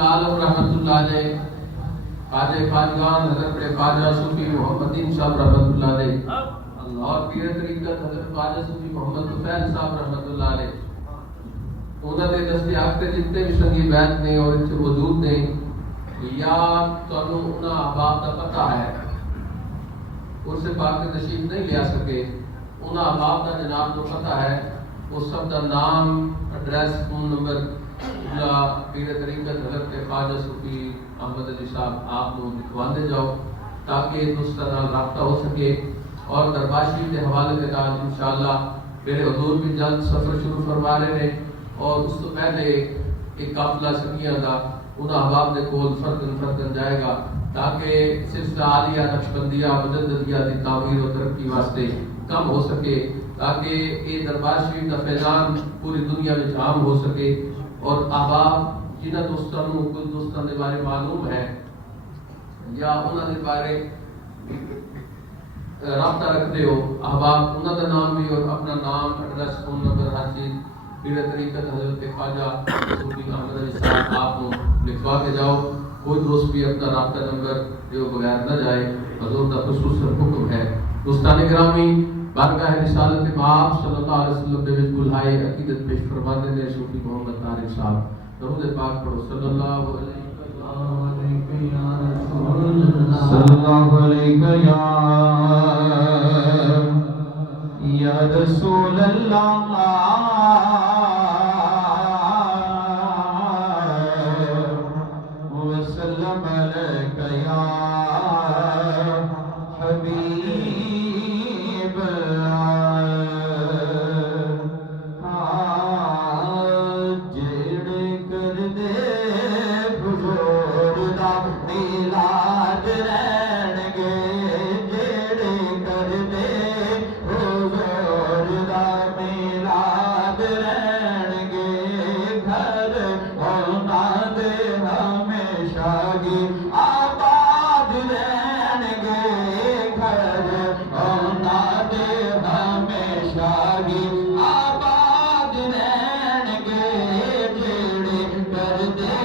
अब्दुल्ला आलम रहमतुल्लाह अलैह, ख्वाजा खानगान हज़रत बड़े ख्वाजा सूफी मोहम्मदीन साहब रहमतुल्लाह अलैह और पीर तरीक़त हज़रत ख्वाजा सूफी मोहम्मद तुफैल साहब रहमतुल्लाह अलैह, उन्होंने दस्तयाब के जितने भी संगी बैत ने और इतने वजूद ने या तो उन्हें अहबाब का पता है उससे पाक नशीब नहीं ले सके, उन्हें अहबाब का जनाब जो पता है उस सब का नाम एड्रेस फोन नंबर पीर तरीक़त हज़रत ख्वाजा सूफी अहमद अली साहब आप लोग लिखवाते जाओ ताकि दूसरा नाल रब्ता हो सके। और दरबाशी के हवाले के नाल इंशाअल्लाह मेरे हुजूर भी जल्द सफर शुरू फरमा रहे हैं और उस तो पहले एक काफिला सकिया का उन अहबाब के कोल फर्दन जाएगा ताकि सिलसिला आलिया नक्शबंदिया मुजद्दिदिया की तामीर और तरक्की वास्ते कम हो सके, ताकि ये दरबार शरीफ का फैजान पूरी दुनिया में आम हो सके। और अहबाब जिन्हें दोस्तों कुछ दोस्तों के बारे मालूम है या उन्होंने बारे रब्ता रखते हो, अहबाब उन्होंने नाम भी और अपना नाम एड्रेस फोन नंबर हर चीज पीर तरीक़त हज़रत ख्वाजा सूफी अहमद अली साहब आप लोग लिखवा के जाओ। कोई दोस्त भी अपना रब्ता नंबर जो बगैर न जाए, हजूर का खुसूसन हुक्म है। दोस्तान गिरामी बारगाह रिसालत माब सल्लल्लाहु अलैहि वसल्लम दे विच गुलहाए अकीदत पेश फरमाते ने सूफी मोहम्मद तारिक साहब, दरूद पाक पढ़ो सल्लल्लाहु अलैहि या रसूल अल्लाह वसल्लम अलैका या हबीब जेड़े कर दे बुजुर्ग दा मिलाद रहणगे, जेड़े कर दे बुजुर्ग दा मिलाद रहणगे, घर उन्हां दे हमेशा गी आबाद रहणगे, घर उन्हां दे हमेशा गी आबाद रहणगे, जेड़े कर दे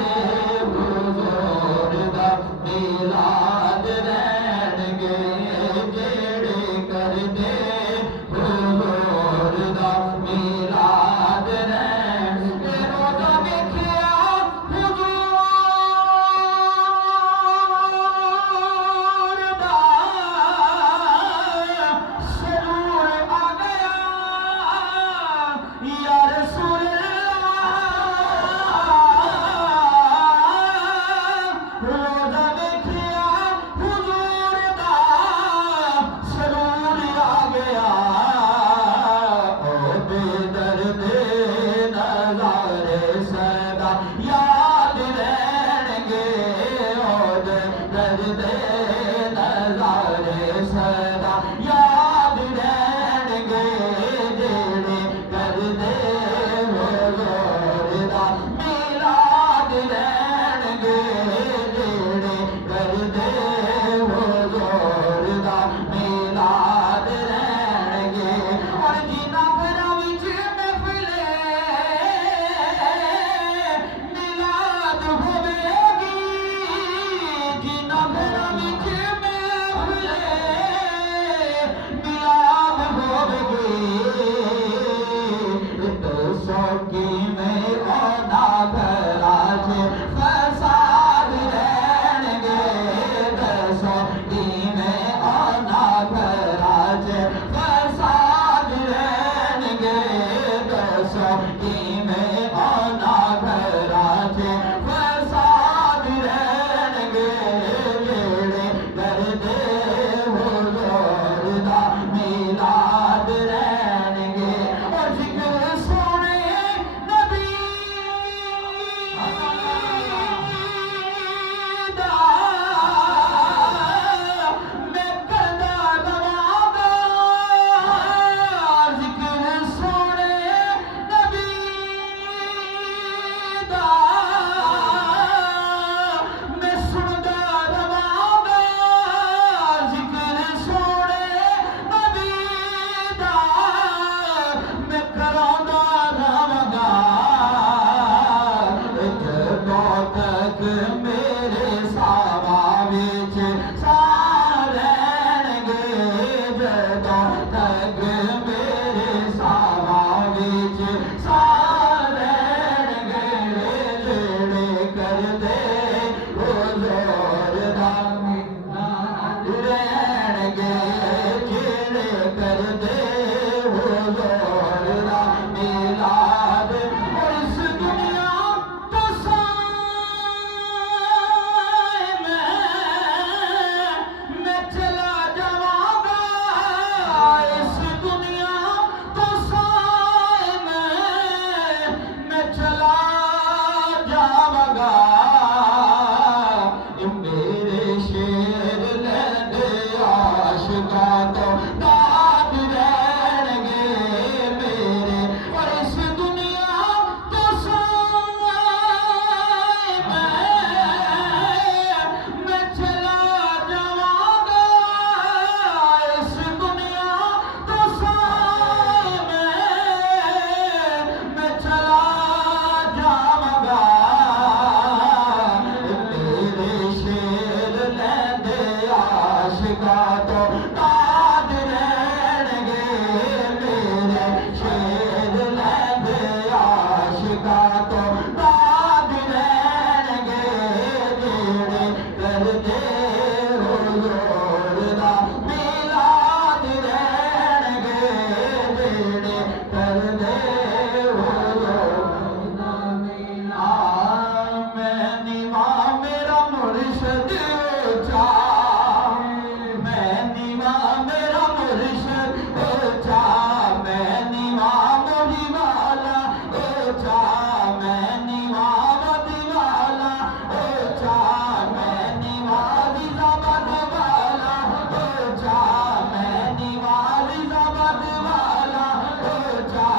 बुजुर्ग दा मिलाद रहणगे, जेड़े कर दे बुजुर्ग दा मिलाद रहणगे। रोज़ा वेखिया हुजूर दा सरूर आ गया या रसूल अल्लाह, रोज़ा वेखिया हुजूर दा सरूर आ गया, ओ बेदर्द नज़ारे सदा याद रहणगे, ओ बेदर्द नज़ारे सदा याद रहणगे, जेड़े कर दे हुजूर दा मिलाद रहणगे, जेड़े कर दे हुजूर दा मिलाद रहणगे। और जिन्हां घरां विच महफिले मिलाद होवेगी, जिन्हां घरां विच महफिले मिलाद होवेगी, दसो किवें उन्हां घरां च फसाद रहणगे, दसो किवें उन्हां घरां च फसाद रहणगे, दसो किवें उन्हां घरां च फसाद रहणगे, जेड़े कर दे हुजूर दा मिलाद रहणगे। और जिक्र सोने नबी दा मैं करदा रवांगा, जिक्र सोने नबी दे मैं निवा मेरा मुर्शद ऊंचा मैं निवा मेरा मुर्शद ऊंचा मैं निवा मोही वाला ऊंचा मैं निवा मदी वाला ऊंचा मैं निवा रिजाबद वाला ऊंचा मैं निवा रिजाबद वाला ऊंचा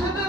मुर्शिद